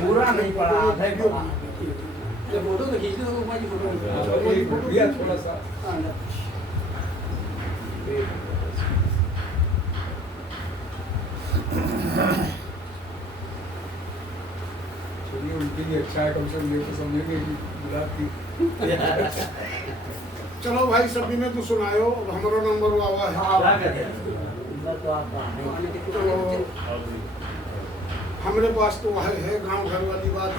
पूरा नहीं पड़ा है फोटो तो खींचने दो भाई फोटो थोड़ा सा चलिए उनके लिए अच्छा है, कम से कम ये तो समझेंगे कि गुलाब की। चलो भाई सभी ने तो सुनायो, अब हमारा नंबर आवा है। तो हमारे पास तो वह है गांव घर वाली बात।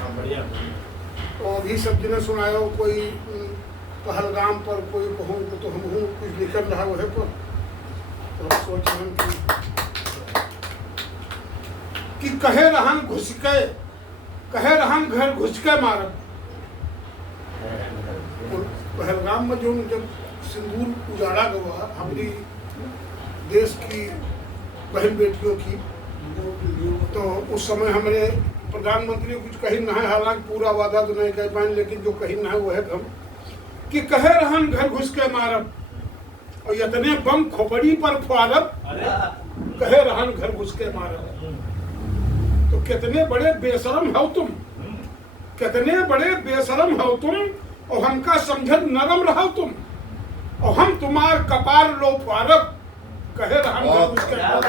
और अभी सब जिन्हें सुनायो, कोई पहलगाम पर, कोई कहूँ तो हम हूँ कुछ निकल रहा वह पर। तो सोच रहे कि कहे रहन घुस के, कहे रहन घर घुस के मारब। पहलगाम में जो जब सिंदूर उजाड़ा गया हमारी देश की बहन बेटियों की, तो उस समय हमारे प्रधानमंत्री कुछ कही ना है, हालांकि पूरा वादा तो नहीं कह पाए, लेकिन जो कही ना है वह है हम कि कहे रहन घर घुस के मारब और इतने बम खोपड़ी पर फुआरब, कहे रहन घर घुस के मारब। तो कितने बड़े बेशरम हो तुम, कितने बड़े बेशरम हो तुम, और हमका समझत नरम रहो तुम, और हम तुम्हार कपार लो फारब, कहे रहन घर घुस के मारब,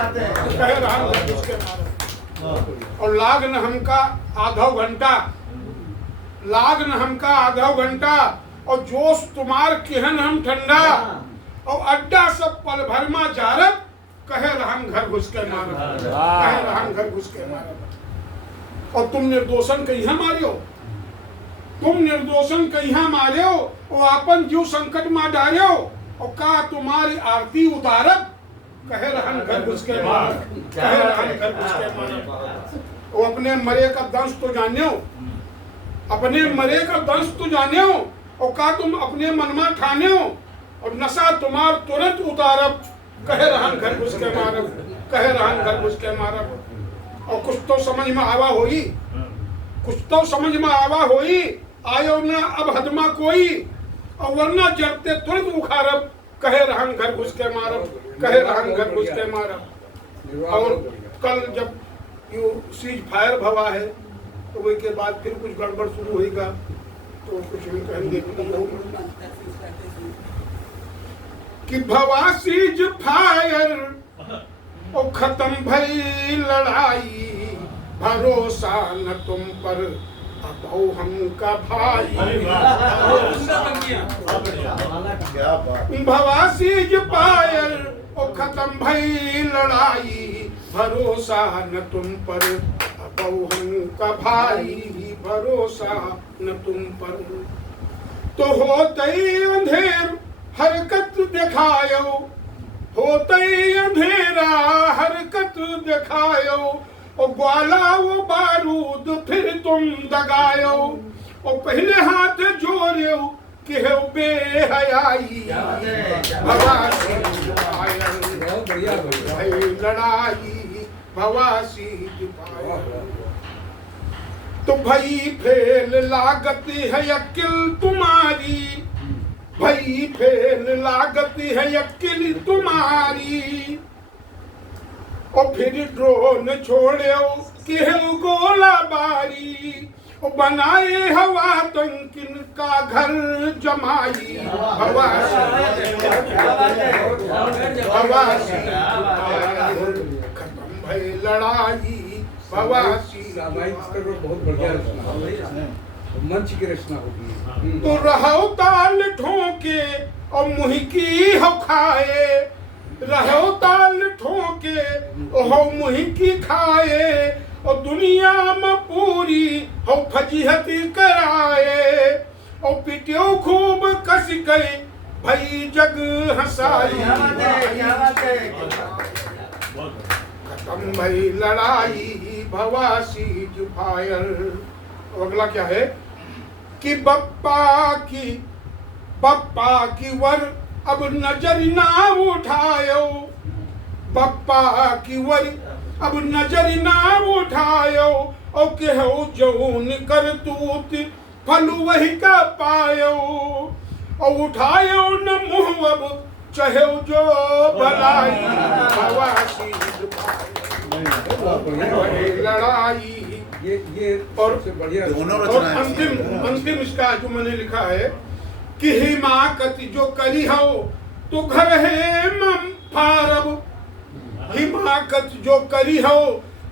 कहे रहन घर घुस के मारब। और लाग न हमका आधा घंटा, लाग न हमका आधा घंटा, और जोश तुम्हार केहन हम ठंडा, और अड्डा सब पल भर में जारब, कहे रहन घर घुस के मारब, कहे रहन घर घुस के मारब। और तुम निर्दोषन कहीं मारियो, तुम निर्दोषन कहीं मारियो, और अपन जीव संकट में डारियो, और का तुम्हारी आरती उतारब, कहे रहन घर घुस के मारब, कहे रहन घर घुस के मारब। और अपने मरे का दंश तो जानियो, अपने मरे का दंश तो जानियो, और का तुम अपने मन में ठानियो, और नशा तुम्हार तुरंत उतारब, कहे रहन घर घुस के मारब, कहे रहन घर घुस के मारब। और कुछ तो समझ में आवा होई, कुछ तो समझ में आवा होई, आयो न अब हदमा कोई, और वरना जरते तुरंत उखारब, कहे रहन घर घुस के मारब, कहे रहन घर घुस के मारब। और कल जब यो सीज फायर भवा है, तो वही के बाद फिर कुछ गड़बड़ शुरू होगा, तो कुछ भी कहेंगे कि भवा सीज फायर और खत्म भई लड़ाई, भरोसा न तुम पर अब हमका भाई। भवा सीज फायर और खत्म भई लड़ाई, भरोसा न तुम पर अब हमका भाई, भरोसा न तुम पर। तो होते अंधेर हरकत दिखायो, होते अंधेरा हरकत दिखायो, और ग्वाला वो बारूद फिर तुम दगायो, और पहले हाथ जोड़ो कि है बेहयाई, भवासी लड़ाई, भवासी तो भई फेल लागत है अकिल तुम्हारी, भई फेल लागत है अकिल तुम्हारी, और फिर ड्रोन छोड़ो कि गोला बारी, और बनाए हवा तंकिन का घर जमाई, भवासी खत्म भई लड़ाई, भवासी। बहुत बढ़िया मंच की रचना होगी। तो रहो ताल ठोके और मुँह की हो खाए, रहो ताल ठोके और मुँह की खाए, और दुनिया में पूरी हो फजीहती कराए, और पिटियो खूब कस गई भई जग हंसाई, खत्म भई लड़ाई, भवासी फायर। अगला क्या है कि बप्पा की वर अब नजर ना उठायो, बप्पा की वर अब नजर ना उठायो, और कहो जौन कर तूत फल वही का पायो, और उठायो न मुँह अब चहो जो भलाई, भवासी बहुत बढ़िया भय लड़ाई। ये और सबसे बढ़िया दोनों और रचनाएं अंतिम इसका जो मैंने लिखा है कि हिमाकत जो करी हो तो घर है मम फारब, हिमाकत जो करी हो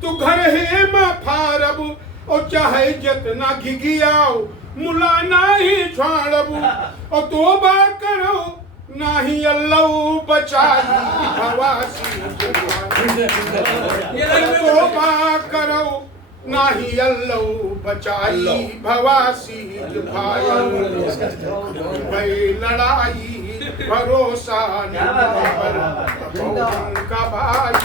तो घर है म फारब, और चाहे जितना घिघियाओ मुला नाही छाड़ब, और तोबा करो नाही अल्लाह बचाई हवासी, तोबा करो नाही अल्लाह बचाई भवासी भाई, भाई लड़ाई भरोसा नहीं पर का भाई।